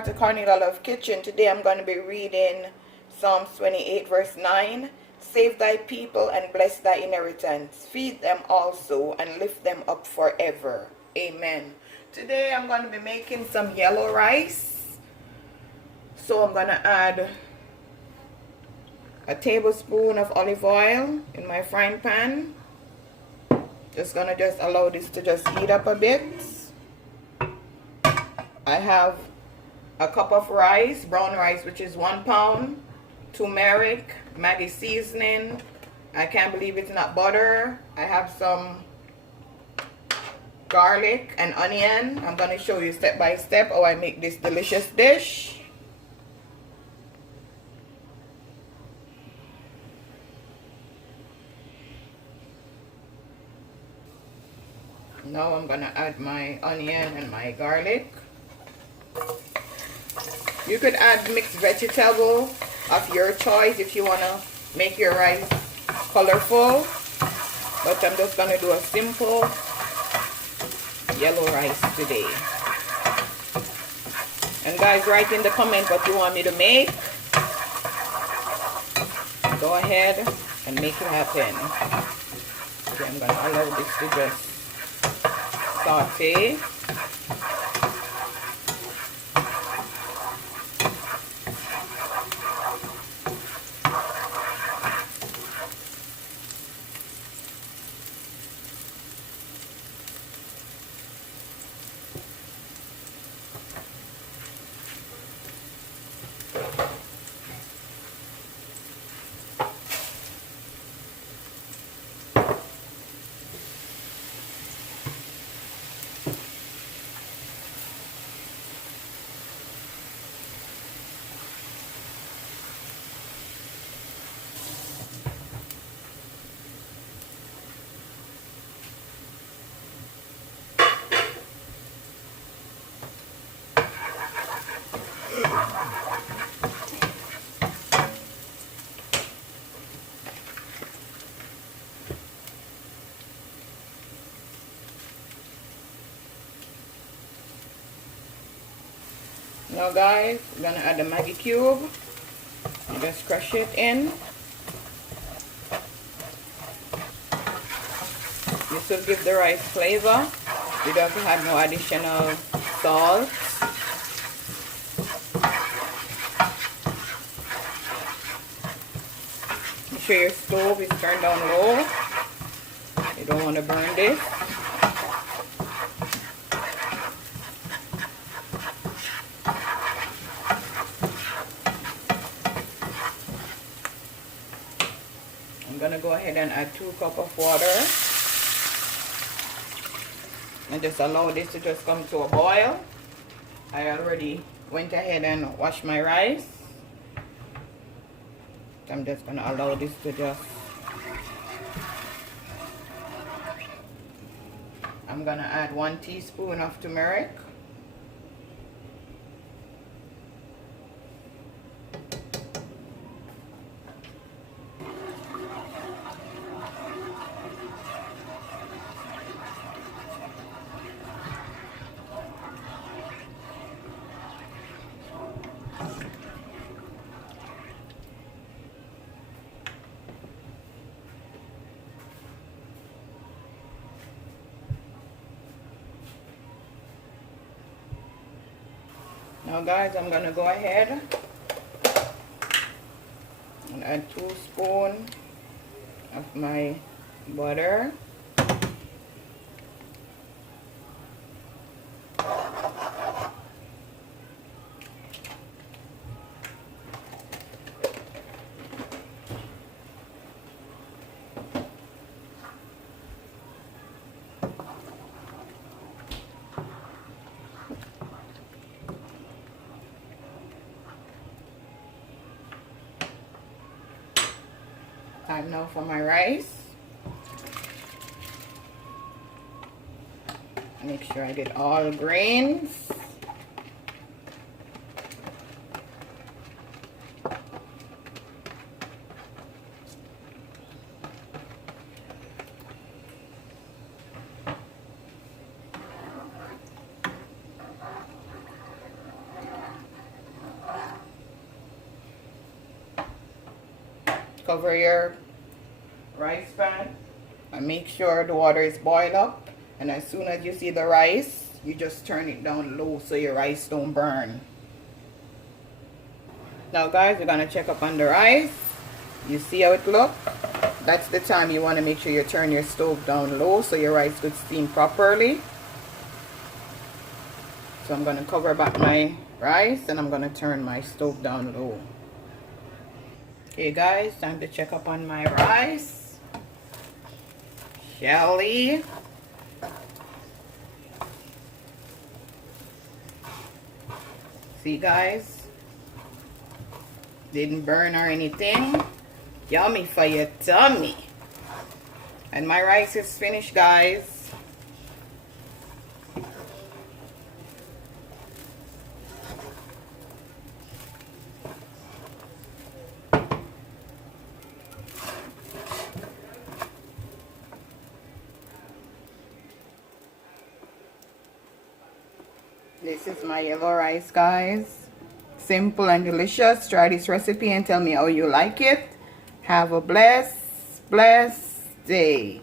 back to Cornelialove Kitchen. Today I'm going to be reading Psalms 28 verse 9. Save thy people and bless thy inheritance. Feed them also and lift them up forever. Amen. Today I'm going to be making some yellow rice. So I'm going to add a tablespoon of olive oil in my frying pan. Just going to allow this to just heat up a bit. I have a cup of rice, brown rice, which is 1 pound, turmeric, Maggi seasoning. I can't believe it's not butter. I have some garlic and onion. I'm going to show you step by step how I make this delicious dish. Now I'm going to add my onion and my garlic. You could add mixed vegetable of your choice if you want to make your rice colorful. But I'm just going to do a simple yellow rice today. And guys, write in the comment what you want me to make. Go ahead and make it happen. Okay, I'm going to allow this to just saute. Now guys, I'm going to add the Maggi cube and just crush it in. This will give the rice flavor. You don't have to add no additional salt. Make sure your stove is turned down low. You don't want to burn this. I'm going to go ahead and add 2 cups of water and just allow this to just come to a boil. I already went ahead and washed my rice. I'm just going to allow this to just, I'm going to add 1 teaspoon of turmeric. Now guys, I'm going to go ahead and add 2 spoons of my butter. Time now for my rice. Make sure I get all grains. cover your rice pan and make sure the water is boiled up, and as soon as you see the rice, you just turn it down low so your rice don't burn. Now guys, we're gonna check up on the rice. You see how it look? That's the time you want to make sure you turn your stove down low so your rice could steam properly. So I'm gonna cover back my rice and I'm gonna turn my stove down low. Okay guys, time to check up on my rice. Shelly. See guys, didn't burn or anything. Yummy for your tummy. And my rice is finished guys. This is my yellow rice guys. Simple and delicious. Try this recipe and tell me how you like it. Have a blessed day.